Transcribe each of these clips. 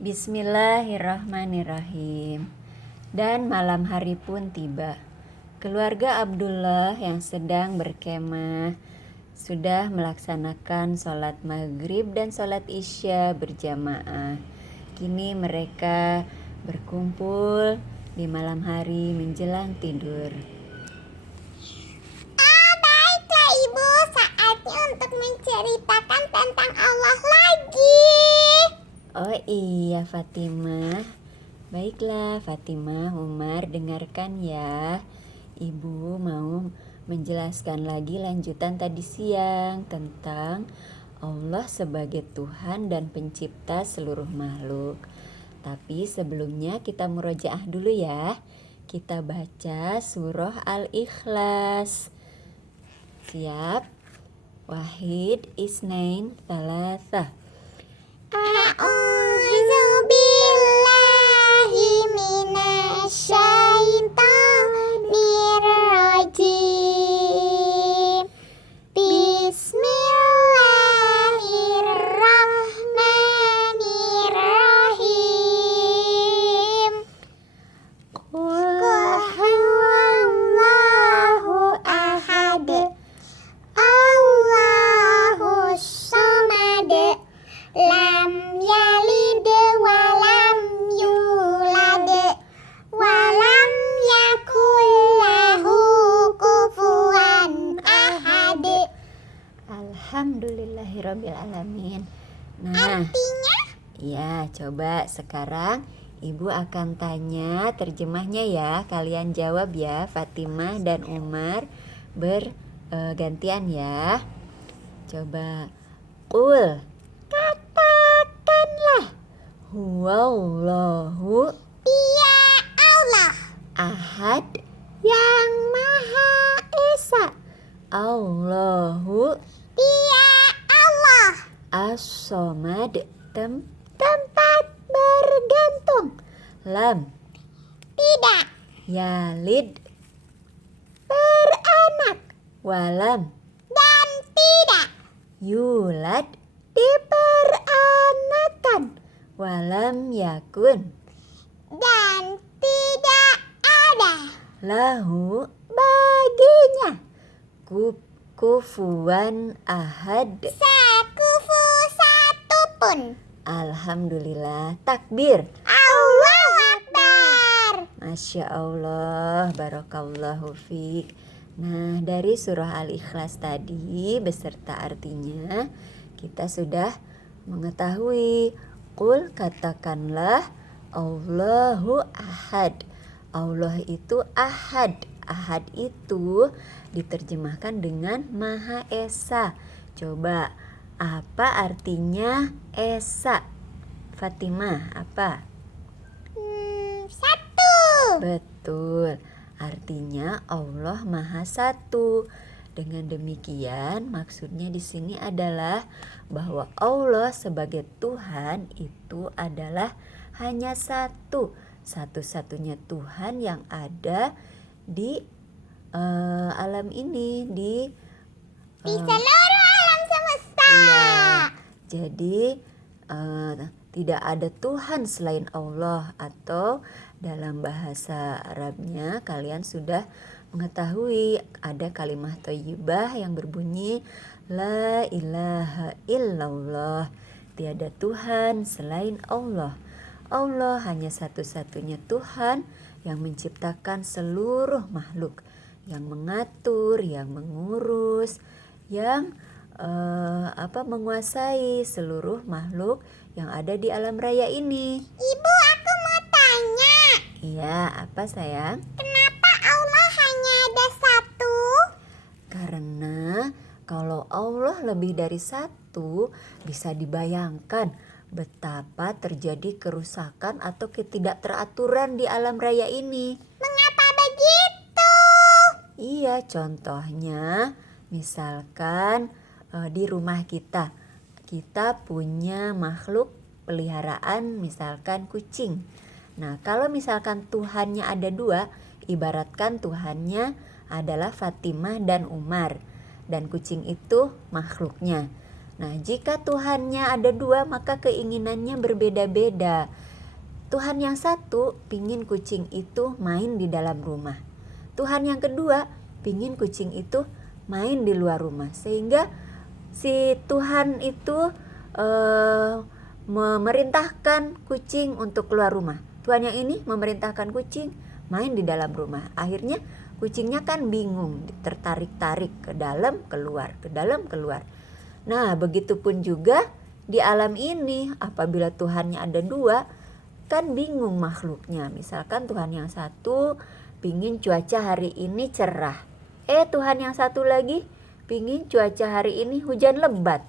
Bismillahirrahmanirrahim. Dan malam hari pun tiba. Keluarga Abdullah yang sedang berkemah sudah melaksanakan sholat maghrib dan sholat isya berjamaah. Kini mereka berkumpul di malam hari menjelang tidur. Baiklah Ibu, saatnya untuk menceritakan tentang Allah lagi. Oh iya Fatimah. Baiklah Fatimah, Umar, dengarkan ya. Ibu mau menjelaskan lagi lanjutan tadi siang tentang Allah sebagai Tuhan dan pencipta seluruh makhluk. Tapi sebelumnya kita murojaah dulu ya. Kita baca surah Al-Ikhlas. Siap? Wahid, isnain, thalatha. A'udzu billahi minasyaitonir rajim. Bismillahirrahmanirrahim. Qul huwallahu ahad. Allahus samad. Lam yalid walam yulad walam yakul lahu kufuwan ahad. Alhamdulillahirabbil alamin. Nah, Artinya? ya coba sekarang Ibu akan tanya terjemahnya ya. Kalian jawab ya, Fatimah dan Umar bergantian ya. Coba. Qul, katakanlah, huwallahu Dia Allah, ahad, yang maha esa. Allahu Dia Allah, as-somad, tempat bergantung. Lam tidak yalid, beranak. Walam dan tidak yulad, diperanakan. Walam yakun, dan tidak ada lahu, baginya, kufuwan ahad. sekufu satupun. Alhamdulillah, takbir. Allahu Akbar. Masya Allah, barakallahu fiik. Nah, dari surah Al-Ikhlas tadi beserta artinya kita sudah mengetahui. Qul, katakanlah, Allahu ahad. Allah itu ahad. Ahad itu diterjemahkan dengan Maha Esa. Coba, apa artinya Esa? Fatimah, apa? Satu. Betul, artinya Allah Maha Satu. Dengan demikian, maksudnya di sini adalah bahwa Allah sebagai Tuhan itu adalah hanya satu, satu-satunya Tuhan yang ada di alam ini, di Seluruh alam semesta. iya. Jadi tidak ada Tuhan selain Allah, atau dalam bahasa Arabnya kalian sudah mengetahui ada kalimat thayyibah yang berbunyi la ilaha illallah. Tiada Tuhan selain Allah. Allah hanya satu-satunya Tuhan yang menciptakan seluruh makhluk, yang mengatur, yang mengurus, yang menguasai seluruh makhluk yang ada di alam raya ini. Ibu, aku mau tanya. Iya, apa sayang? Kenapa Allah hanya ada satu? Karena kalau Allah lebih dari satu, bisa dibayangkan betapa terjadi kerusakan atau ketidakteraturan di alam raya ini. Mengapa begitu? Iya, contohnya misalkan di rumah kita punya makhluk peliharaan, misalkan kucing. Nah, kalau misalkan Tuhannya ada dua, ibaratkan Tuhannya adalah Fatimah dan Umar, dan kucing itu makhluknya. Nah, jika Tuhannya ada dua, maka keinginannya berbeda-beda. Tuhan yang satu pingin kucing itu main di dalam rumah. Tuhan yang kedua pingin kucing itu main di luar rumah. Sehingga si Tuhan itu memerintahkan kucing untuk keluar rumah. Tuhan yang ini memerintahkan kucing main di dalam rumah. Akhirnya kucingnya kan bingung, tertarik-tarik ke dalam, keluar, ke dalam, keluar. Nah, begitupun juga di alam ini, apabila Tuhannya ada dua, kan bingung makhluknya. Misalkan Tuhan yang satu pingin cuaca hari ini cerah. Tuhan yang satu lagi pingin cuaca hari ini hujan lebat.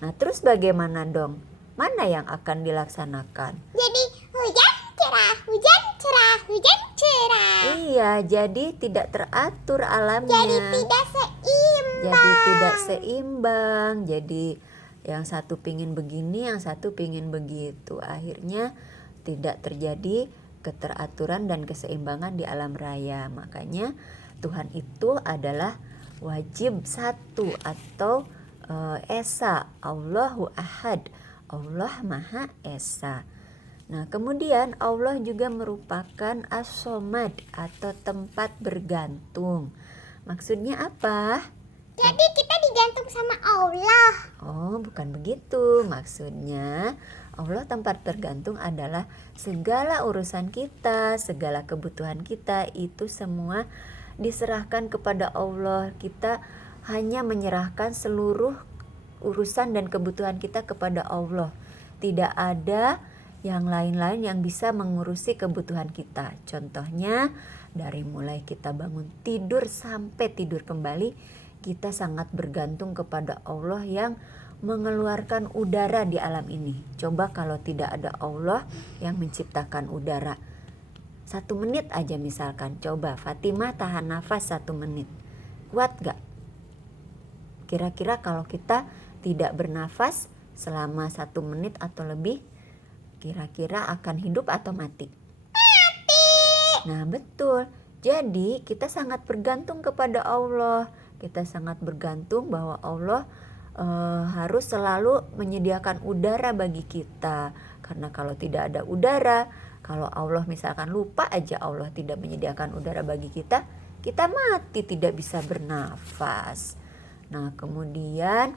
Nah, terus bagaimana dong? Mana yang akan dilaksanakan? Jadi hujan cerah, hujan cerah, hujan cerah. Iya, jadi tidak teratur alamnya. Jadi tidak seimbang. Jadi tidak seimbang. Jadi yang satu pingin begini, yang satu pingin begitu. Akhirnya tidak terjadi keteraturan dan keseimbangan di alam raya. Makanya Tuhan itu adalah wajib satu atau esa, Allahu Ahad, Allah Maha Esa. Nah, kemudian Allah juga merupakan as-somad atau tempat bergantung. Maksudnya apa? Jadi kita digantung sama Allah. Oh, bukan begitu. Maksudnya Allah tempat bergantung adalah segala urusan kita, segala kebutuhan kita itu semua diserahkan kepada Allah. Kita hanya menyerahkan seluruh urusan dan kebutuhan kita kepada Allah. Tidak ada yang lain-lain yang bisa mengurusi kebutuhan kita. Contohnya dari mulai kita bangun tidur sampai tidur kembali, kita sangat bergantung kepada Allah yang mengeluarkan udara di alam ini. Coba kalau tidak ada Allah yang menciptakan udara, 1 menit aja misalkan. Coba Fatimah tahan nafas 1 menit, kuat gak? Kira-kira kalau kita tidak bernafas selama 1 menit atau lebih, kira-kira akan hidup atau mati? Mati. Nah, betul. Jadi kita sangat bergantung kepada Allah. Kita sangat bergantung bahwa Allah harus selalu menyediakan udara bagi kita. Karena kalau tidak ada udara, kalau Allah misalkan lupa aja Allah tidak menyediakan udara bagi kita, kita mati, tidak bisa bernafas. Nah, kemudian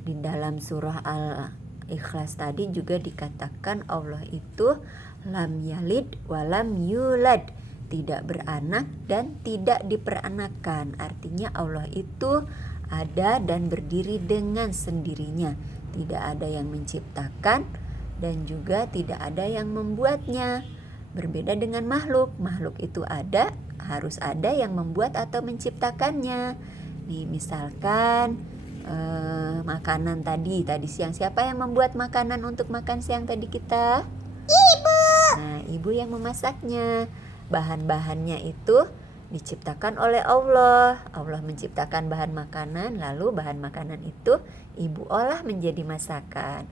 di dalam surah Al-Ikhlas tadi juga dikatakan Allah itu lam yalid walam yulad, tidak beranak dan tidak diperanakan. Artinya Allah itu ada dan berdiri dengan sendirinya. Tidak ada yang menciptakan dan juga tidak ada yang membuatnya. Berbeda dengan makhluk. Makhluk itu ada, harus ada yang membuat atau menciptakannya. Nih, misalkan makanan tadi siang, siapa yang membuat makanan untuk makan siang tadi kita? Ibu. Nah, ibu yang memasaknya. Bahan-bahannya itu diciptakan oleh Allah. Allah menciptakan bahan makanan, lalu bahan makanan itu ibu olah menjadi masakan.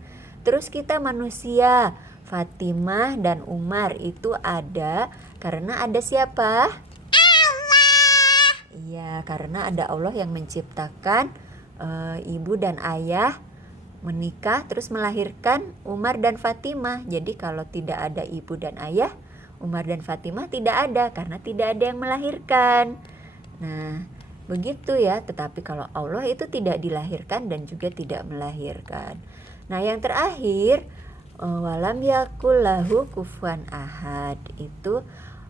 Terus kita manusia, Fatimah dan Umar itu ada karena ada siapa? Allah. Iya, karena ada Allah yang menciptakan ibu dan ayah menikah terus melahirkan Umar dan Fatimah. Jadi kalau tidak ada ibu dan ayah, Umar dan Fatimah tidak ada karena tidak ada yang melahirkan. Nah, begitu ya. Tetapi kalau Allah itu tidak dilahirkan dan juga tidak melahirkan. Nah, yang terakhir, walam yakul lahu kufuwan ahad, itu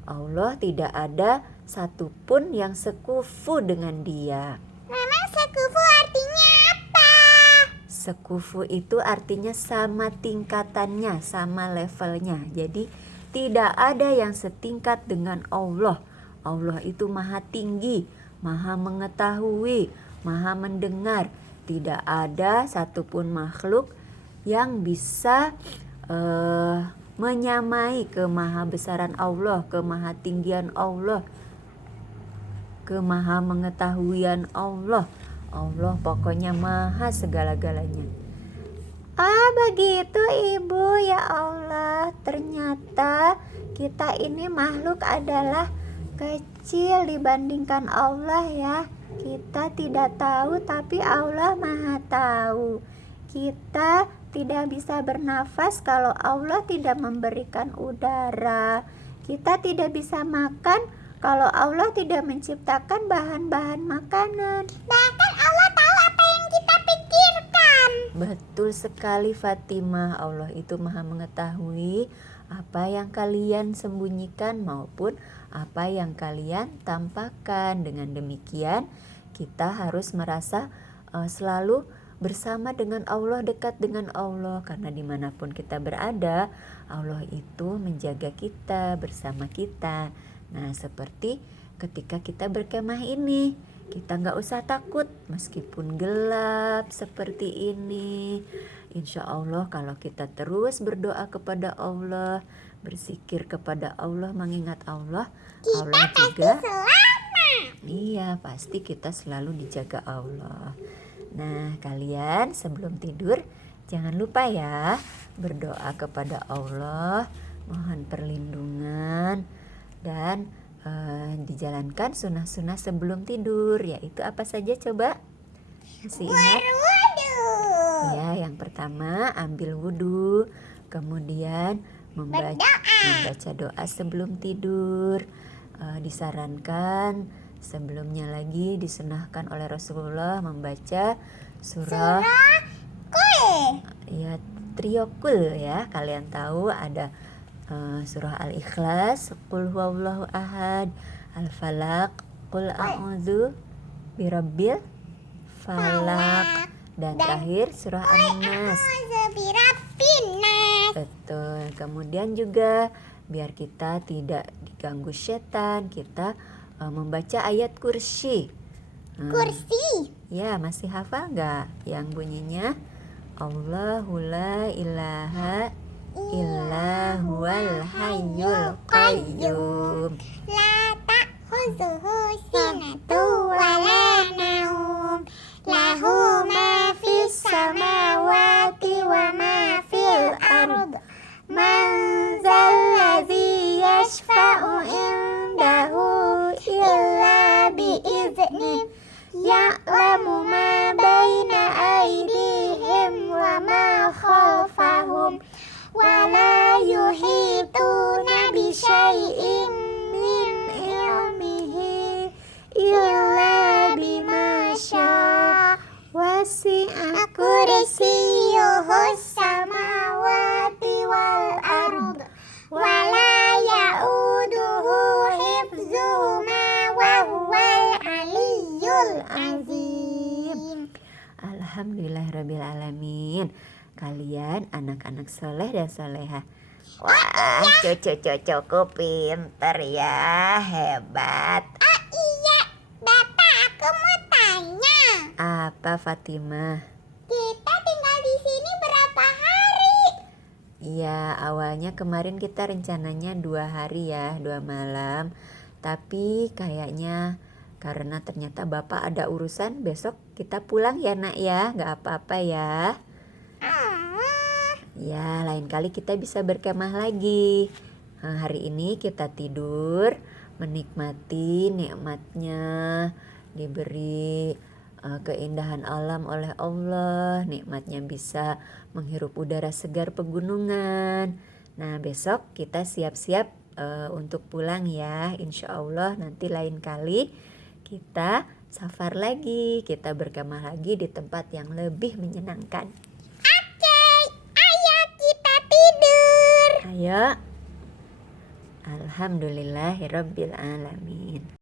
Allah tidak ada satupun yang sekufu dengan dia. Memang sekufu artinya apa? Sekufu itu artinya sama tingkatannya, sama levelnya. Jadi tidak ada yang setingkat dengan Allah. Allah itu maha tinggi, maha mengetahui, maha mendengar. Tidak ada satupun makhluk yang bisa menyamai kemahabesaran Allah, kemahatinggian Allah, kemaha mengetahuian Allah. Allah pokoknya maha segala-galanya. Begitu Ibu, ya Allah. Ternyata kita ini makhluk adalah kecil dibandingkan Allah ya. Kita tidak tahu tapi Allah maha tahu. Kita tidak bisa bernafas kalau Allah tidak memberikan udara. Kita tidak bisa makan kalau Allah tidak menciptakan bahan-bahan makanan. Bahkan Allah tahu apa yang kita pikirkan. Betul sekali Fatimah, Allah itu maha mengetahui apa yang kalian sembunyikan maupun apa yang kalian tampakkan. Dengan demikian kita harus merasa selalu bersama dengan Allah, dekat dengan Allah, karena dimanapun kita berada Allah itu menjaga kita, bersama kita. Nah, seperti ketika kita berkemah ini, kita nggak usah takut meskipun gelap seperti ini. Insya Allah kalau kita terus berdoa kepada Allah, berzikir kepada Allah, mengingat Allah, Allah juga iya pasti kita selalu dijaga Allah. Nah, kalian sebelum tidur jangan lupa ya berdoa kepada Allah, mohon perlindungan, dan dijalankan sunnah-sunnah sebelum tidur, yaitu apa saja coba? Masih ingat? Ya, yang pertama ambil wudhu, kemudian membaca doa sebelum tidur. Disarankan sebelumnya lagi disunahkan oleh Rasulullah membaca surah ya Triyokul ya. Kalian tahu ada surah Al-Ikhlas, Qul huwallahu ahad, Al-Falaq, Qul a'udzu birabbil falaq, dan terakhir surah An-Nas. Betul. Kemudian juga biar kita tidak diganggu setan, kita membaca ayat kursi. Kursi. Ya, masih hafal nggak yang bunyinya Allahu la ilaha illa huwal hayyul qayyum. La ta'khuzuhu sinatu wa la naum. Lahu ma fis samawati wa ma fil ard. Man zalladzi yashfa'u indahu illa bi'idznih. Ya'lamu ma baina aydihim wa ma khalfahum. Wa la yuhituna bi syai'in min ilmihi illa bima syaa. Wasi'a kursiyyuhus samawati wal ard. Wa la ya'uduhu hifzuhuma wa huwal aliyyul azim. Alhamdulillahirabbil alamin. Kalian anak-anak soleh dan soleha. Wah, cucu-cucuku pinter ya, hebat. Oh iya, Bapak, aku mau tanya. Apa Fatimah? Kita tinggal di sini berapa hari? Iya, awalnya kemarin kita rencananya 2 hari ya, 2 malam. Tapi kayaknya karena ternyata Bapak ada urusan, besok kita pulang ya nak ya, nggak apa-apa ya. Ya, lain kali kita bisa berkemah lagi. Nah, hari ini kita tidur, menikmati nikmatnya, diberi keindahan alam oleh Allah, nikmatnya bisa menghirup udara segar pegunungan. Nah, besok kita siap-siap untuk pulang ya, insya Allah. Nanti lain kali kita safar lagi, kita berkemah lagi di tempat yang lebih menyenangkan. Ayo. Alhamdulillahirabbil alamin.